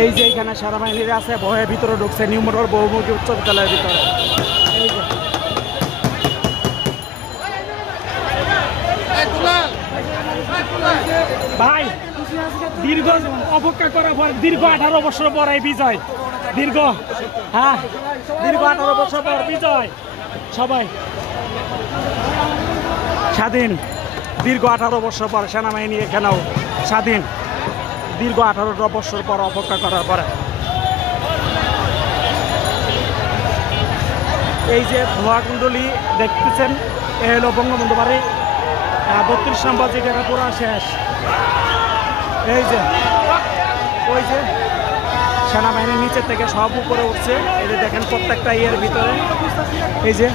এই যে এখানে সেনাবাহিনীরা আছে, ভয়ে ভিতরে ঢুকছে নিউ মোটর বহুমুখী উচ্চ বিদ্যালয়ের ভিতরে। এই যে ভাই দীর্ঘ অপেক্ষা করার পর দীর্ঘ 18 বছর পর এই বিজয়, দীর্ঘ 18 বছর পর বিজয়, সবাই স্বাধীন। দীর্ঘ 18 বছর পর সেনাবাহিনী এখানেও স্বাধীন, দীর্ঘ 18 বছর পর অপেক্ষা করার পরে। এই যে ধোঁয়াকুণ্ডলী দেখতেছেন, এ হলো বঙ্গবন্ধু বাড়ি, 32 নম্বর যেটা পুরা শেষ। এই যে ওই যে সেনাবাহিনীর নিচের থেকে সব উপরে উঠছে, এই যে দেখেন প্রত্যেকটা ইয়ের ভিতরে, এই যে